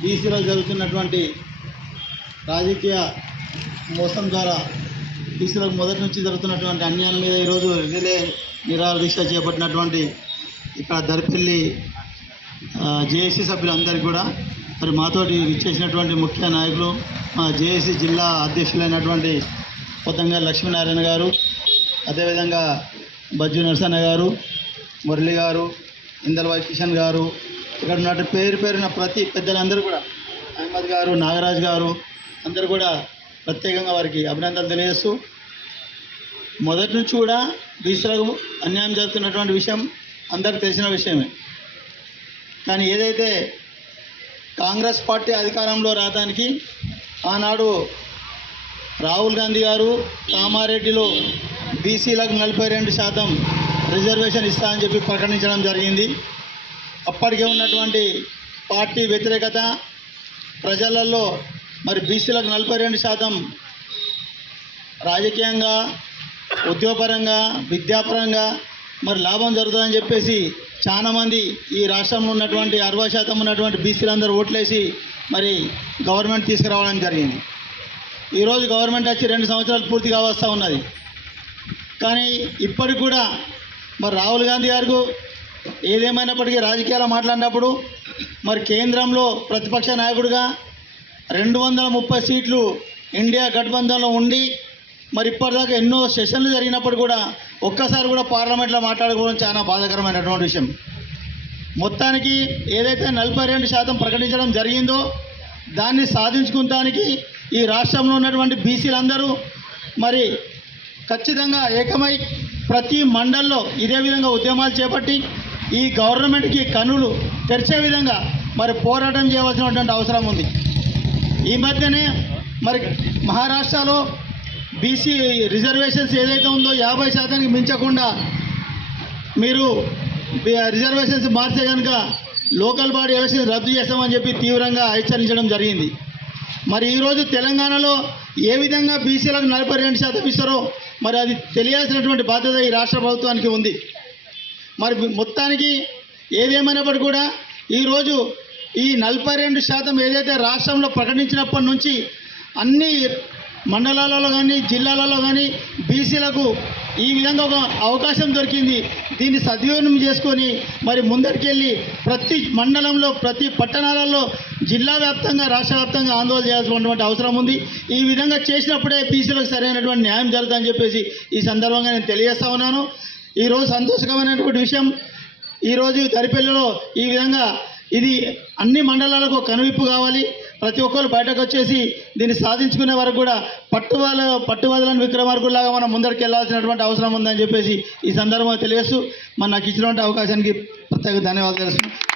బీసీలో జరుగుతున్నటువంటి రాజకీయ మోసం ద్వారా బీసీలకు మొదటి నుంచి జరుగుతున్నటువంటి అన్యాయం మీద ఈరోజు రిలే నిరాహార దీక్ష చేపట్టినటువంటి ఇక్కడ దరిపల్లి జేఏసీ సభ్యులందరికీ కూడా మరి మాతోటి ఇచ్చేసినటువంటి ముఖ్య నాయకులు మా జేఏసీ జిల్లా అధ్యక్షులైనటువంటి కొత్తంగా లక్ష్మీనారాయణ గారు అదేవిధంగా బజ్జు నరసన్న గారు మురళి గారు ఇందల్వాయి కిషన్ గారు ఇక్కడ ఉన్నట్టు పేరు పేరున ప్రతి పెద్దలందరూ కూడా అహ్మద్ గారు నాగరాజ్ గారు అందరూ కూడా ప్రత్యేకంగా వారికి అభినందనలు తెలియజేస్తూ మొదటి నుంచి కూడా బీసీలకు అన్యాయం జరుగుతున్నటువంటి విషయం అందరికీ తెలిసిన విషయమే. కానీ ఏదైతే కాంగ్రెస్ పార్టీ అధికారంలో రావడానికి ఆనాడు రాహుల్ గాంధీ గారు కామారెడ్డిలో బీసీలకు నలభై రెండు శాతం రిజర్వేషన్ ఇస్తా అని చెప్పి ప్రకటించడం జరిగింది. అప్పటికే ఉన్నటువంటి పార్టీ వ్యతిరేకత ప్రజలలో మరి బీసీలకు నలభై రెండు శాతం రాజకీయంగా ఉద్యోగపరంగా విద్యాపరంగా మరి లాభం జరుగుతుందని చెప్పేసి చాలామంది ఈ రాష్ట్రంలో ఉన్నటువంటి అరవై శాతం ఉన్నటువంటి బీసీలందరూ ఓట్లేసి మరి గవర్నమెంట్ తీసుకురావడం జరిగింది. ఈరోజు గవర్నమెంట్ వచ్చి రెండు సంవత్సరాలు పూర్తిగా వస్తూ ఉన్నది. కానీ ఇప్పటికి కూడా మరి రాహుల్ గాంధీ గారు ఏదేమైనప్పటికీ రాజకీయాలు మాట్లాడినప్పుడు మరి కేంద్రంలో ప్రతిపక్ష నాయకుడిగా రెండు వందల ముప్పై సీట్లు ఇండియా గఠబంధంలో ఉండి మరి ఇప్పటిదాకా ఎన్నో సెషన్లు జరిగినప్పుడు కూడా ఒక్కసారి కూడా పార్లమెంట్లో మాట్లాడుకోవడం చాలా బాధాకరమైనటువంటి విషయం. మొత్తానికి ఏదైతే నలభై రెండు శాతం ప్రకటించడం జరిగిందో దాన్ని సాధించుకుంటానికి ఈ రాష్ట్రంలో ఉన్నటువంటి బీసీలందరూ మరి ఖచ్చితంగా ఏకమై ప్రతి మండల్లో ఇదే విధంగా ఉద్యమాలు చేపట్టి ఈ గవర్నమెంట్కి కన్నులు తెరిచే విధంగా మరి పోరాటం చేయవలసినటువంటి అవసరం ఉంది. ఈ మధ్యనే మరి మహారాష్ట్రలో బీసీ రిజర్వేషన్స్ ఏదైతే ఉందో యాభై శాతానికి మించకుండా మీరు రిజర్వేషన్స్ మార్చే కనుక లోకల్ బాడీ ఎలక్షన్ రద్దు చేస్తామని చెప్పి తీవ్రంగా హెచ్చరించడం జరిగింది. మరి ఈరోజు తెలంగాణలో ఏ విధంగా బీసీలకు నలభై రెండు శాతం ఇస్తారో మరి అది తెలియాల్సినటువంటి బాధ్యత ఈ రాష్ట్ర ప్రభుత్వానికి ఉంది. మరి మొత్తానికి ఏదేమైనప్పటికీ కూడా ఈరోజు ఈ నలభై రెండు శాతం ఏదైతే రాష్ట్రంలో ప్రకటించినప్పటి నుంచి అన్ని మండలాలలో కానీ జిల్లాలలో కానీ బీసీలకు ఈ విధంగా ఒక అవకాశం దొరికింది. దీన్ని సద్వినియోగం చేసుకొని మరి ముందరికెళ్ళి ప్రతి మండలంలో ప్రతి పట్టణాలలో జిల్లా వ్యాప్తంగా రాష్ట్ర వ్యాప్తంగా ఆందోళన చేయాల్సినటువంటి అవసరం ఉంది. ఈ విధంగా చేసినప్పుడే బీసీలకు సరైనటువంటి న్యాయం జరుగుతుందని చెప్పేసి ఈ సందర్భంగా నేను తెలియజేస్తా ఉన్నాను. ఈరోజు సంతోషకరమైనటువంటి విషయం. ఈరోజు దరిపల్లిలో ఈ విధంగా ఇది అన్ని మండలాలకు కనువిప్పు కావాలి. ప్రతి ఒక్కరు బయటకు వచ్చేసి దీన్ని సాధించుకునే వరకు కూడా పట్టువాల పట్టువదలని విక్రమార్కుల్లాగా మనం ముందరికి వెళ్ళాల్సినటువంటి అవసరం ఉందని చెప్పేసి ఈ సందర్భంగా తెలియస్తూ మన నాకు ఇచ్చినటువంటి అవకాశానికి ప్రత్యేక ధన్యవాదాలు